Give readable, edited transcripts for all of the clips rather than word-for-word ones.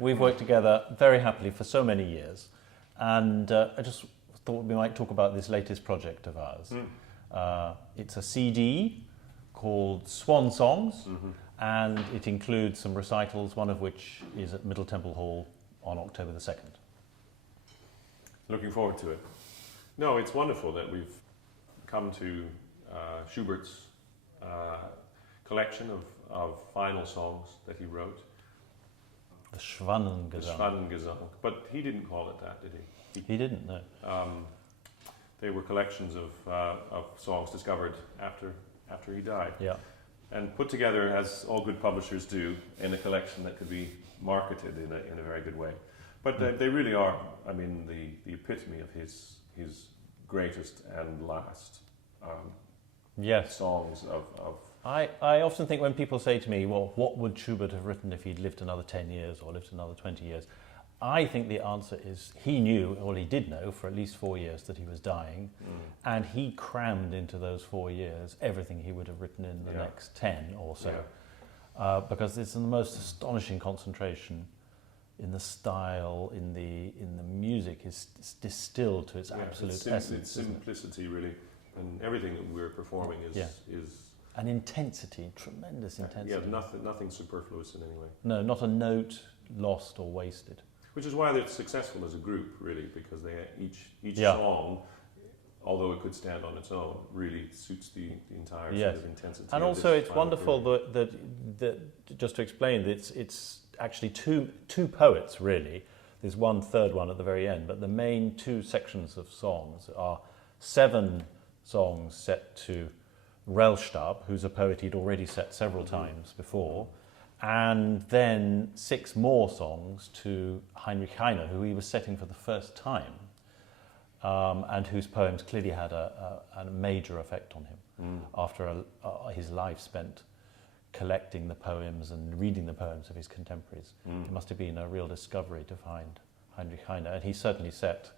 We've worked together very happily for so many years, and I just thought we might talk about this latest project of ours. It's a CD called Swan Songs, and it includes some recitals, one of which is at Middle Temple Hall on October the 2nd. Looking forward to it. No, it's wonderful that we've come to Schubert's collection of final songs that he wrote. The Schwannengesang. The Schwannengesang. But he didn't call it that, did he? He didn't, no. They were collections of songs discovered after he died. Yeah. And put together, as all good publishers do, in a collection that could be marketed in a very good way. But they really are, I mean, the epitome of his greatest and last Yes. songs of I often think when people say to me, well, what would Schubert have written if he'd lived another 10 years or lived another 20 years? I think the answer is he knew, or he did know, for at least 4 years that he was dying, and he crammed into those 4 years everything he would have written in the next 10 or so, because it's in the most astonishing concentration in the style, in the music is distilled to its absolute essence. Simplicity, really, and everything that we're performing is an intensity, tremendous intensity. Yeah, nothing superfluous in any way. No, not a note lost or wasted. Which is why they're successful as a group, really, because they each song, although it could stand on its own, really suits the entire sort of intensity. And also, it's wonderful that just to explain, it's actually two poets, really. There's one third one at the very end, but the main two sections of songs are 7 songs set to Rellstab, who's a poet he'd already set several times before, and then 6 more songs to Heinrich Heine, who he was setting for the first time, and whose poems clearly had a major effect on him after his life spent collecting the poems and reading the poems of his contemporaries. It must have been a real discovery to find Heinrich Heine, and he certainly set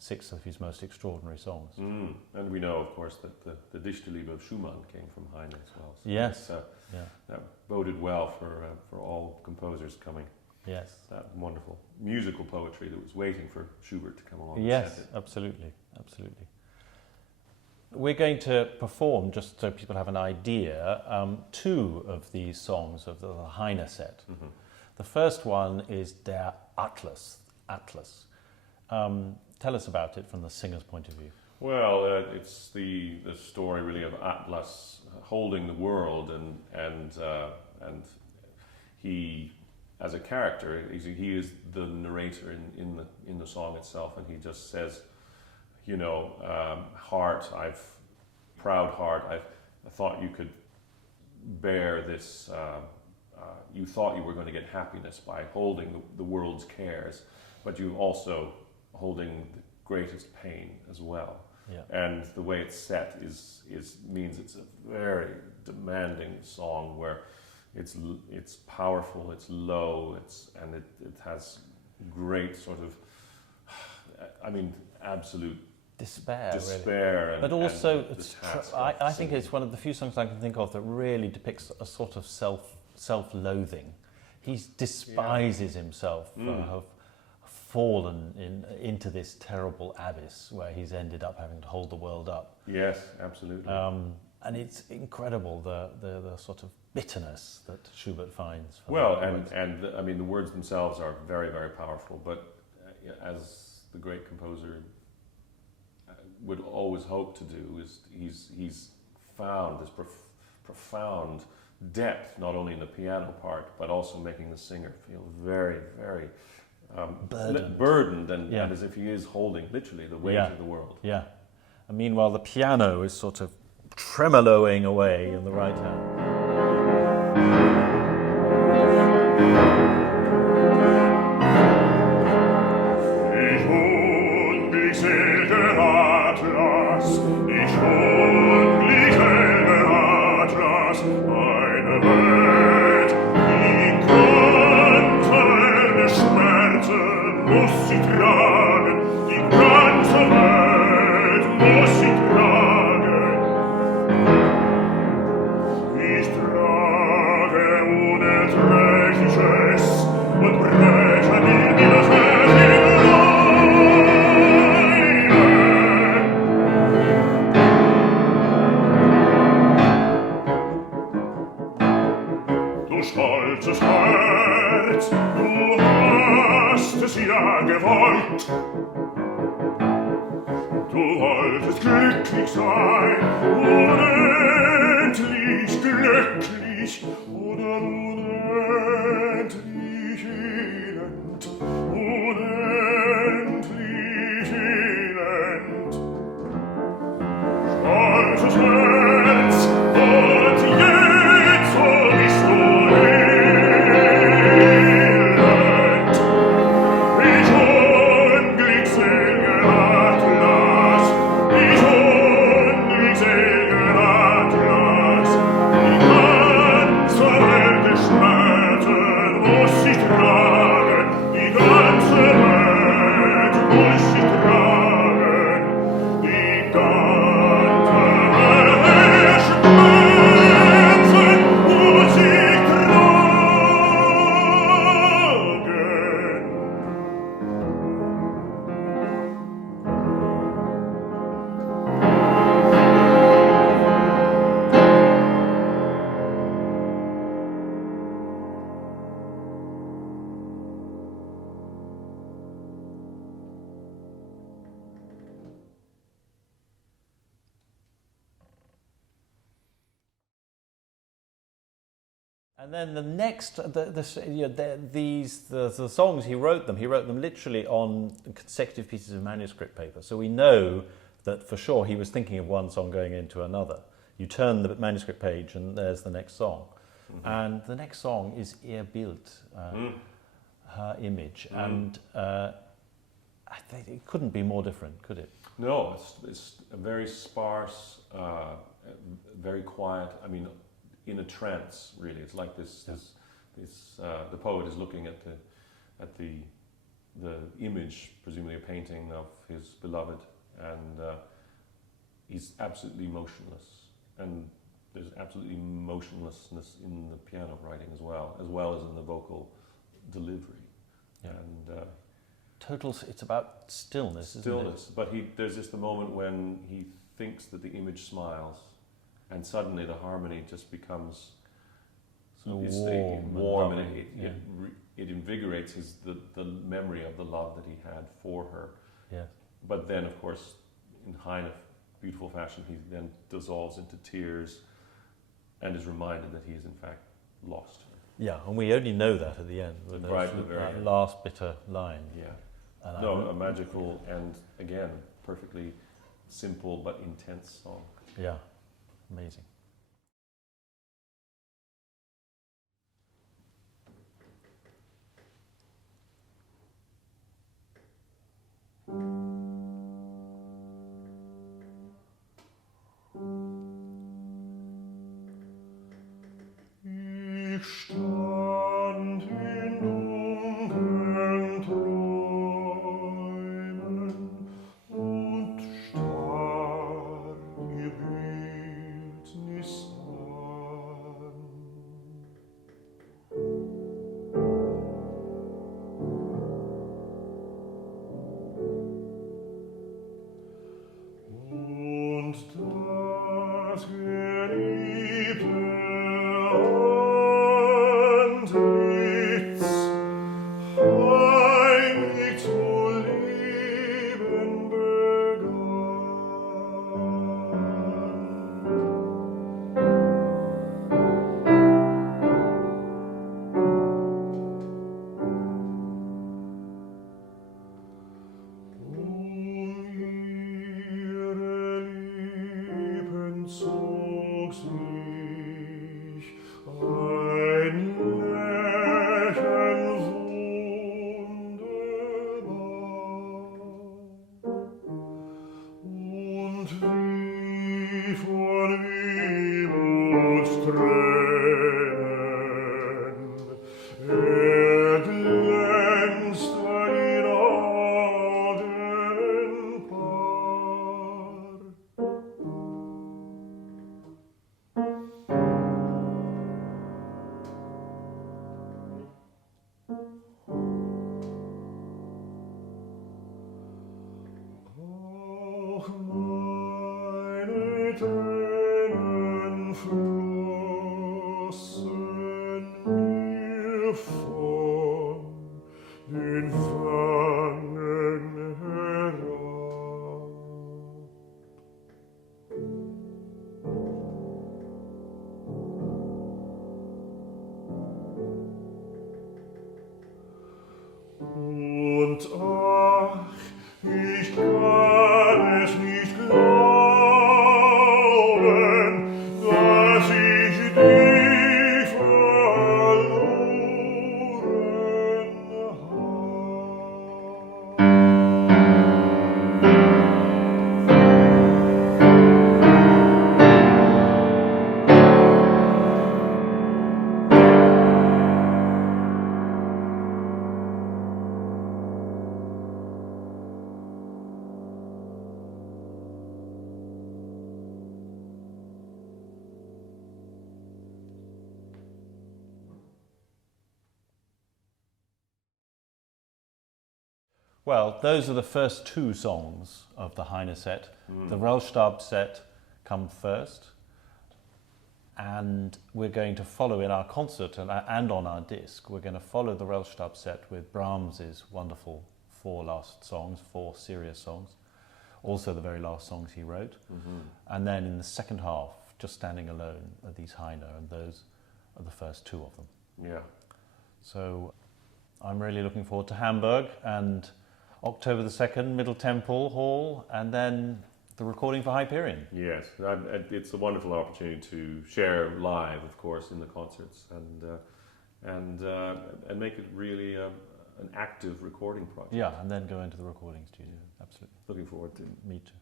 6 of his most extraordinary songs. And we know, of course, that the Dichterliebe of Schumann came from Heine as well. So yes. That boded well for all composers coming. Yes. That wonderful musical poetry that was waiting for Schubert to come along. Yes, and set it. absolutely. We're going to perform, just so people have an idea, 2 of these songs of the Heine set. The first one is Der Atlas. Tell us about it from the singer's point of view. Well, it's the story really of Atlas holding the world, and he, as a character, he is the narrator in the song itself, and he just says, you know, proud heart, I thought you could bear this. You thought you were going to get happiness by holding the world's cares, but you also holding the greatest pain as well. Yeah. And the way it's set means it's a very demanding song where it's powerful, it's low, and it has great sort of, I mean, absolute despair, really. But also, I think it's one of the few songs I can think of that really depicts a sort of self-loathing. He despises himself for have fallen into this terrible abyss where he's ended up having to hold the world up. Yes, absolutely. And it's incredible the sort of bitterness that Schubert finds. And I mean the words themselves are very, very powerful. But as the great composer would always hope to do, is he's found this profound depth, not only in the piano part, but also making the singer feel very, very burdened and as if he is holding literally the weight of the world. Yeah. And meanwhile, the piano is sort of tremoloing away in the right hand. Wie Herz, du hast es ja gewollt. Du wolltest glücklich sein, unendlich glücklich oder unendlich elend, unendlich elend. Stolzes Herz, und jetzo bist du elend. Ich unglückselger Atlas, ich unglückselger Atlas, die ganze Welt des Schmerzen muss ich tragen, die ganze Welt muss ich tragen, die ganze Welt des Schmerzen muss ich tragen. And then the next, the songs he wrote them literally on consecutive pieces of manuscript paper. So we know that for sure he was thinking of one song going into another. You turn the manuscript page and there's the next song. Mm-hmm. And the next song is Ihr Bild, her image. Mm. And I think it couldn't be more different, could it? No, it's a very sparse, very quiet, I mean, in a trance, really. It's like this. The poet is looking at the image, presumably a painting of his beloved, and he's absolutely motionless. And there's absolutely motionlessness in the piano writing as well as in the vocal delivery. Yeah. And it's about stillness, isn't it? Stillness, but there's just the moment when he thinks that the image smiles, and suddenly the harmony just becomes so warm, and it invigorates the memory of the love that he had for her. Yeah. But then, of course, in Heine, beautiful fashion, he then dissolves into tears and is reminded that he is in fact lost her. Yeah, and we only know that at the end with that last bitter line. Yeah. A magical and again perfectly simple but intense song. Yeah. Amazing. Ich stand in dunklen Träumen und starr ihr Bildnis an. Und das geliebte Antlitz heimlich zu leben ihre Lippen zog sich ein Lächeln wunderbar und wie von Wehmutstränen erglänzt ein Augenpaar. Auch meine Tränen flossen mir vor. den Fangen herab. Und ach, ich kann es nicht glauben, dass ich dich verloren Well, those are the first two songs of the Heine set. The Rellstab set come first, and we're going to follow in our concert and on our disc, we're going to follow the Rellstab set with Brahms's wonderful four last songs, four serious songs, also the very last songs he wrote. And then in the second half, just standing alone, are these Heine, and those are the first two of them. Yeah. So I'm really looking forward to Hamburg and October the 2nd, Middle Temple Hall, and then the recording for Hyperion. Yes, it's a wonderful opportunity to share live, of course, in the concerts and make it really an active recording project. Yeah, and then go into the recording studio. Absolutely. Looking forward to it. Me too.